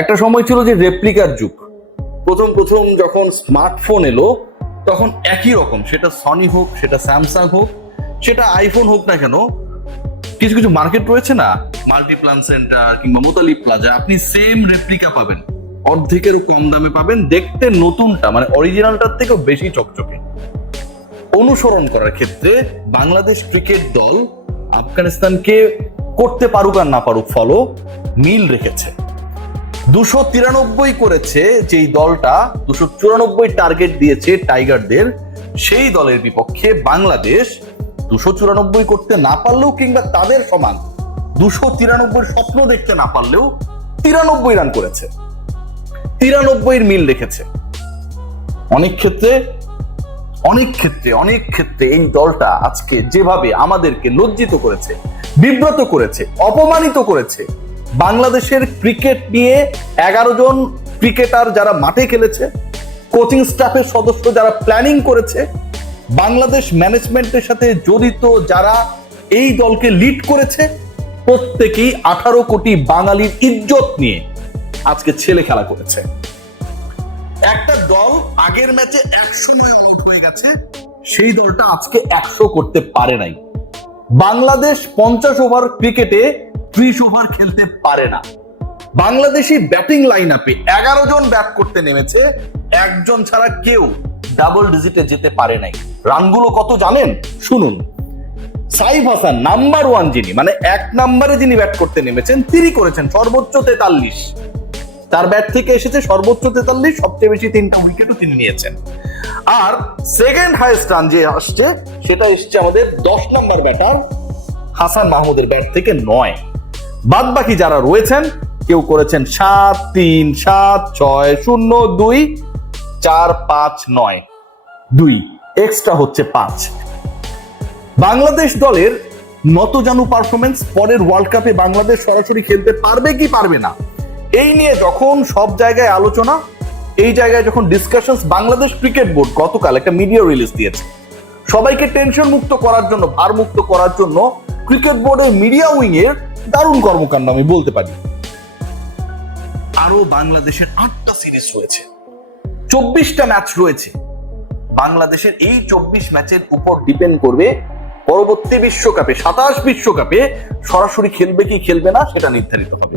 একটা সময় ছিল যে রেপ্লিকার যুগ। প্রথম প্রথম যখন স্মার্টফোন এলো তখন একই রকম, সেটা সনি হোক, সেটা স্যামসাং হোক, সেটা আইফোন হোক না কেন, কিছু কিছু মার্কেট রয়েছে না, মাল্টিপ্লান সেন্টার কিংবা মুতালি প্লাজা, আপনি সেম রেপ্লিকা পাবেন, অর্ধেকেরও কম দামে পাবেন, দেখতে নতুনটা মানে অরিজিনালটার থেকেও বেশি চকচকে। অনুসরণ করার ক্ষেত্রে বাংলাদেশ ক্রিকেট দল আফগানিস্তানকে করতে পারুক আর না পারুক ফলো মিল রেখেছে। 293 করেছে যেই দলটা 294 টার্গেট দিয়েছে টাইগারদের, সেই দলের বিপক্ষে বাংলাদেশ 294 করতে না পারলেও কিংবা তাদের সমান 293 স্বপ্ন দেখতে না পারলেও 93 রান করেছে, 93 মিল রেখেছে। অনেক ক্ষেত্রে এই দলটা আজকে যেভাবে আমাদেরকে লজ্জিত করেছে, বিব্রত করেছে, অপমানিত করেছে, বাংলাদেশের ক্রিকেট নিয়ে 11 জন ক্রিকেটার যারা মাঠে খেলেছে, কোচিং স্টাফের সদস্য যারা প্ল্যানিং করেছে, বাংলাদেশ ম্যানেজমেন্টের সাথে জড়িত যারা এই দলকে লিড করেছে, প্রত্যেকেই 18 কোটি বাঙালির ইজ্জত নিয়ে আজকে ছেলে খেলা করেছে। একটা দল আগের ম্যাচে 100 নয় আউট হয়ে গেছে, সেই দলটা আজকে 100 করতে পারে নাই। বাংলাদেশ 50 ওভার ক্রিকেটে 30 ওভার খেলতে পারে না। বাংলাদেশি ব্যাটিং লাইন আপে 11 জন ব্যাট করতে নেমেছে, একজন ছাড়া কেউ ডাবল ডিজিটে যেতে পারে নাই। রানগুলো কত জানেন? শুনুন। সাইফ হাসান নাম্বার 1 যিনি, মানে 1 নম্বরে যিনি ব্যাট করতে নেমেছেন, তিনি করেছেন সর্বোচ্চ 43। তার ব্যাট থেকে এসেছে সর্বোচ্চ 43, সবচেয়ে বেশি 3টা উইকেটও তিনি নিয়েছেন। আর সেকেন্ড হাইয়েস্ট রান যে আসছে সেটা এসছে আমাদের 10 নম্বর ব্যাটার হাসান মাহমুদের ব্যাট থেকে 9। বাদ বাকি যারা রয়েছেন কেউ করেছেন 7, 3, 7, 6, 0, 2, 4, 5, 9, 2 এক্সট্রা হচ্ছে 5। বাংলাদেশ দলের নতজানু পারফরমেন্স, পরের ওয়ার্ল্ড কাপে বাংলাদেশ সরাসরি খেলতে পারবে কি পারবে না, এই নিয়ে যখন সব জায়গায় আলোচনা, এই জায়গায় যখন ডিসকাশনস, বাংলাদেশ ক্রিকেট বোর্ড গতকাল একটা মিডিয়া রিলিজ দিয়েছে সবাইকে টেনশন মুক্ত করার জন্য, ভার মুক্ত করার জন্য। ক্রিকেট বোর্ডের মিডিয়া উইং এর দারুণ কর্মকাণ্ড আমি বলতে পারি। আরো বাংলাদেশের 8টা সিরিজ রয়েছে, 24টা ম্যাচ রয়েছে। বাংলাদেশের এই 24 ম্যাচের উপর ডিপেন্ড করবে পরবর্তী বিশ্বকাপে, 27 বিশ্বকাপে সরাসরি খেলবে কি খেলবে না সেটা নির্ধারিত হবে।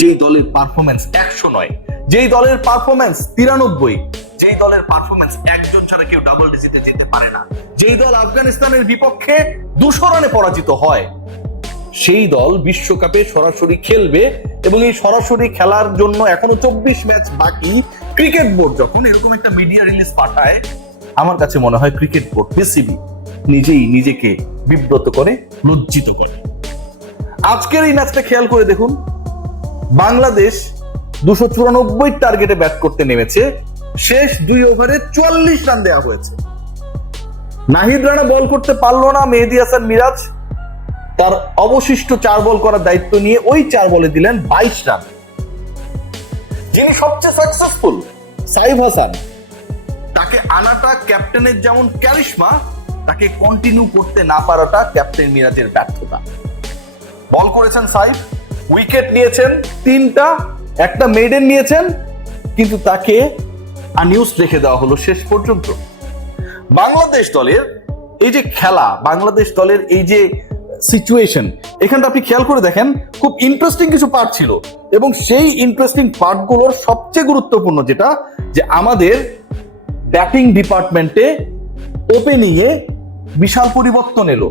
যেই দলের পারফরমেন্স 100 নয়, যেই দলের পারফরমেন্স 93, যেই দলের পারফরমেন্স একজন ছাড়া কেউ ডাবল ডিজিটে যেতে পারে না, যেই দল আফগানিস্তানের বিপক্ষে 200 রানে পরাজিত হয়, সেই দল বিশ্বকাপে সরাসরি খেলবে। এবং এই সরাসরি খেলার জন্য এখনো 24 ম্যাচ বাকি। ক্রিকেট বোর্ড যখন এরকম একটা মিডিয়া রিলিজ পাঠায়, আমার কাছে মনে হয় ক্রিকেট বোর্ড, বিসিবি নিজেই নিজেকে বিব্রত করে, লজ্জিত করে। আজকের এই ম্যাচটা খেয়াল করে দেখুন, বাংলাদেশ 294 টার্গেটে ব্যাট করতে নেমেছে, শেষ 2 ওভারে 44 রান দেওয়া হয়েছে। নাহিদ রানা বল করতে পারলো না, মেহেদী হাসান মিরাজ তার অবশিষ্ট 4 বল করার দায়িত্ব নিয়ে ওই 4 বলে দিলেন 22 রান। যিনি সবচেয়ে সাকসেসফুল সাইফ হাসান, তাকে আনাটা ক্যাপ্টেনের যেমন ক্যারিশমা, তাকে কন্টিনিউ করতে না পারাটা ক্যাপ্টেন মিরাজের ব্যর্থতা। বল করেছেন সাইফ, উইকেট নিয়েছেন 3টা, একটা মেডেন নিয়েছেন, কিন্তু তাকে আনইউজড রেখে দেওয়া হলো শেষ পর্যন্ত। বাংলাদেশ দলের এই যে খেলা, বাংলাদেশ দলের এই যে সিচুয়েশন, এখানটা আপনি খেয়াল করে দেখেন, খুব ইন্টারেস্টিং কিছু পার্ট ছিল। এবং সেই ইন্টারেস্টিং পার্টগুলোর সবচেয়ে গুরুত্বপূর্ণ যেটা, যে আমাদের ব্যাটিং ডিপার্টমেন্টে ওপেনিং এ বিশাল পরিবর্তন এলো।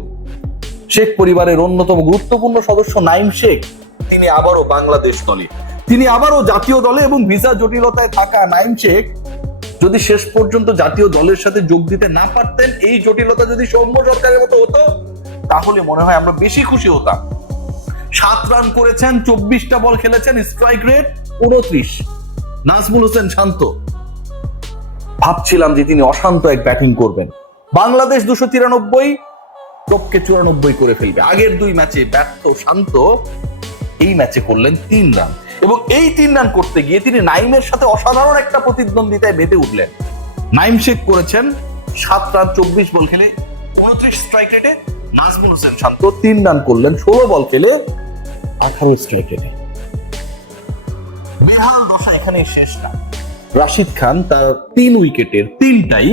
শেখ পরিবারের অন্যতম গুরুত্বপূর্ণ সদস্য নাইম শেখ, তিনি আবারও বাংলাদেশ দলে, তিনি আবারও জাতীয় দলে। এবং ভিসা জটিলতায় থাকা নাইম শেখ যদি শেষ পর্যন্ত জাতীয় দলের সাথে যোগ দিতে না পারতেন, এই জটিলতা যদি সৌম্য সরকারের মতো হতো, তাহলে মনে হয় আমরা বেশি খুশি হতাম। 7 রান করেছেন, 24টা বল খেলেছেন, স্ট্রাইক রেট 29। নাজমুল হোসেন শান্ত, ভাবছিলাম যে তিনি অশান্ত এক ব্যাটিং করবেন। বাংলাদেশ 293, টপকে 94 করে ফেলবে। আগের 2 ম্যাচে ব্যর্থ শান্ত এই ম্যাচে করলেন 3 রান। এবং এই 3 রান করতে গিয়ে তিনি নাইমের সাথে অসাধারণ একটা প্রতিদ্বন্দ্বিতায় মেতে উঠলেন। নাইম শেখ করেছেন 7 রান 24 বল খেলে 29 স্ট্রাইক রেটে। নাজমুল হোসেন শান্ত 3 রান করলেন 16 বল খেলে 18 স্ট্রাইক রেটে। এখানেই শেষ না। রাশিদ খান তার 3 উইকেটের 3টাই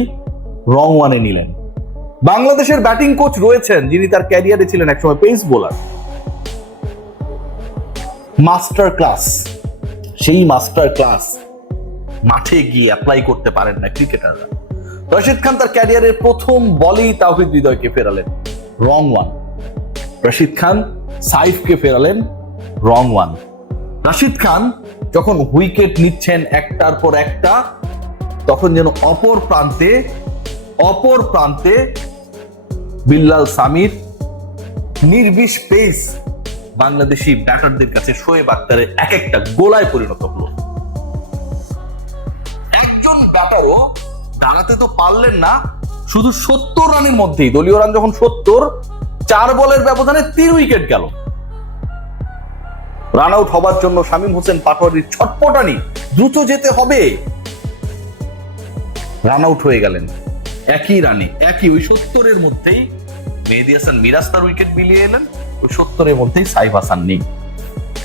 রং ওয়ানে নিলেন। বাংলাদেশের ব্যাটিং কোচ রয়েছেন যিনি তার ক্যারিয়ারে ছিলেন একসময় পেস বোলার। মাস্টার ক্লাস, সেই মাস্টার ক্লাস মাঠে গিয়ে অ্যাপ্লাই করতে পারেন না ক্রিকেটাররা। রাশিদ খান তার ক্যারিয়ারের প্রথম বলেই তাওহিদ হৃদয়কে ফেরালেন রং ওয়ান। রাশিদ খান সাইফকে ফেরালেন রং ওয়ান। রাশিদ খান যখন উইকেট নিচ্ছেন একটার পর একটা, তখন যেন অপর প্রান্তে বিল্লাল সামির নির্বিষ পেস বাংলাদেশি ব্যাটারদের কাছে শোয়েব আক্তারের এক একটা গোলায় পরিণত হলো। একজন ব্যাটারও দাঁড়াতে তো পারলেন না, শুধু 70 রানের মধ্যেই, দলীয় রান যখন 70, 4 বলের ব্যবধানে 3 উইকেট গেল। রান আউট হবার জন্য শামীম হোসেন পাটোয়ারির ছটপটানি, দ্রুত যেতে হবে, রান আউট হয়ে গেলেন একই রানে, ওই 70-এর মধ্যেই মেহেদী হাসান মিরাজ তার উইকেট বিলিয়ে এলেন, ওই 70-এর মধ্যেই সাইফ হাসান নেই।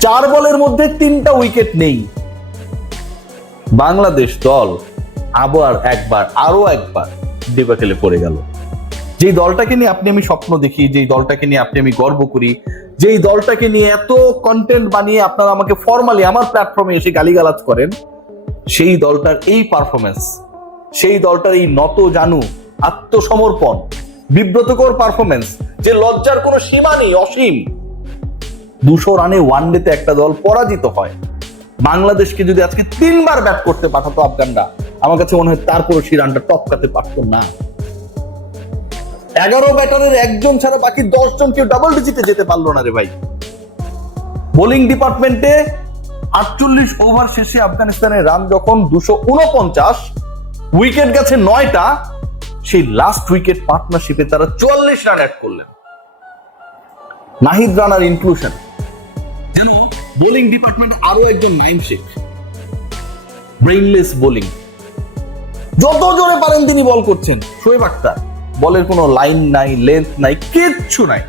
4 বলের মধ্যে 3টা উইকেট নেই। বাংলাদেশ দল আরো একবার ডিবাকেলে পড়ে গেল। যেই দলটাকে নিয়ে আপনি আমি স্বপ্ন দেখি, যেই দলটাকে নিয়ে আপনি আমি গর্ব করি, যেই দলটাকে নিয়ে এত কন্টেন্ট বানিয়ে আপনারা আমাকে ফরমালি আমার প্ল্যাটফর্মে এসে গালিগালাজ করেন, সেই দলটার এই পারফরমেন্স, সেই দলটার এই নত জানু আত্মসমর্পণ, বিব্রতকর পারফরমেন্স, যে লজ্জার কোনো সীমা নেই, অসীম। 200 রানে ওয়ানডেতে একটা দল পরাজিত হয়। বাংলাদেশকে যদি আজকে 3 বার ব্যাট করতে পাঠাতো আফগানরা, আমার কাছে মনে হয় তারপরও সেই রানটা টপকাতে পারতো না। 11 ব্যাটারের একজন ছাড়া বাকি 10 জন কেউ ডাবল ডিজিটে যেতে পারলো না রে ভাই। বোলিং ডিপার্টমেন্টে 48 ওভার শেষে আফগানিস্তানের রান যখন 249, উইকেট গেছে 9টা, সেই লাস্ট উইকেট পার্টনারশিপে তারা 44 রান অ্যাড করলেন। নাহিদ রানার ইনক্লুশন, যেন বোলিং ডিপার্টমেন্ট আরো একজন নাইম শেখ, ব্রেইনলেস বোলিং, যত জোরে পারেন তিনি বল করছেন। শোয়েব আক্তার, বলের কোনো লাইন নাই, লেন্থ নাই, কিচ্ছু নাই।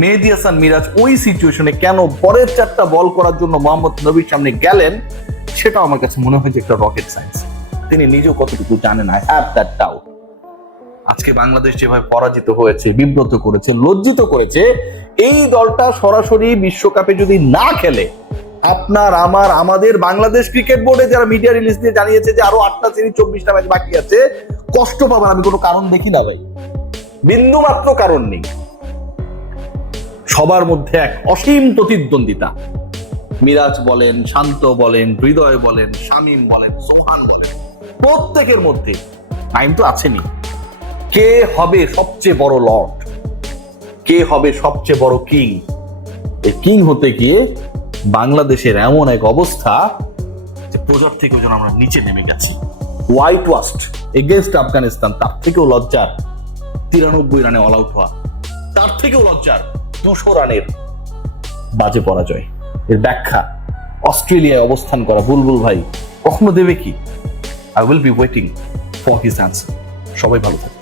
মেহেদী হাসান মিরাজ ওই সিচুয়েশনে কেন পরের 4টা বল করার জন্য মোহাম্মদ নবীর সামনে গেলেন, সেটা আমার কাছে মনে হয় যে একটা রকেট সায়েন্স। তিনি নিজেও কতটুকু জানেন, আই হ্যাভ দ্যাট ডাউট। আজকে বাংলাদেশ যেভাবে পরাজিত হয়েছে, বিব্রত করেছে, লজ্জিত করেছে, এই দলটা সরাসরি বিশ্বকাপে যদি না খেলে, আমাদের বাংলাদেশ ক্রিকেট বোর্ডে যারা মিডিয়া রিলিজ দিয়ে জানিয়েছে যে আরো 8টা সিরিজ 24টা ম্যাচ বাকি আছে, কষ্ট পাবার আমি কোনো কারণ দেখি না ভাই, বিন্দু মাত্র কারণ নেই। সবার মধ্যে এক অসীম প্রতিদ্বন্দ্বিতা। মিরাজ বলেন, শান্ত বলেন, হৃদয় বলেন, শামীম বলেন, সোহান বলেন, প্রত্যেকের মধ্যে টাইম তো আছেনি। কে হবে সবচেয়ে বড় লর্ড, কে হবে সবচেয়ে বড় কিং? এই কিং হতে গিয়ে বাংলাদেশের এমন এক অবস্থা যে প্রজর থেকেও যেন আমরা নিচে নেমে গেছি। হোয়াইট ওয়াস্ট এগেইনস্ট আফগানিস্তান, তার থেকেও লজ্জার 93 রানে অল আউট হওয়া, তার থেকেও লজ্জার 200 রানের বাজে পরাজয়। এর ব্যাখ্যা অস্ট্রেলিয়ায় অবস্থান করা বুলবুল ভাই কখনো দেবে কি? I will be waiting for his answer. সবাই ভালো থাকবে।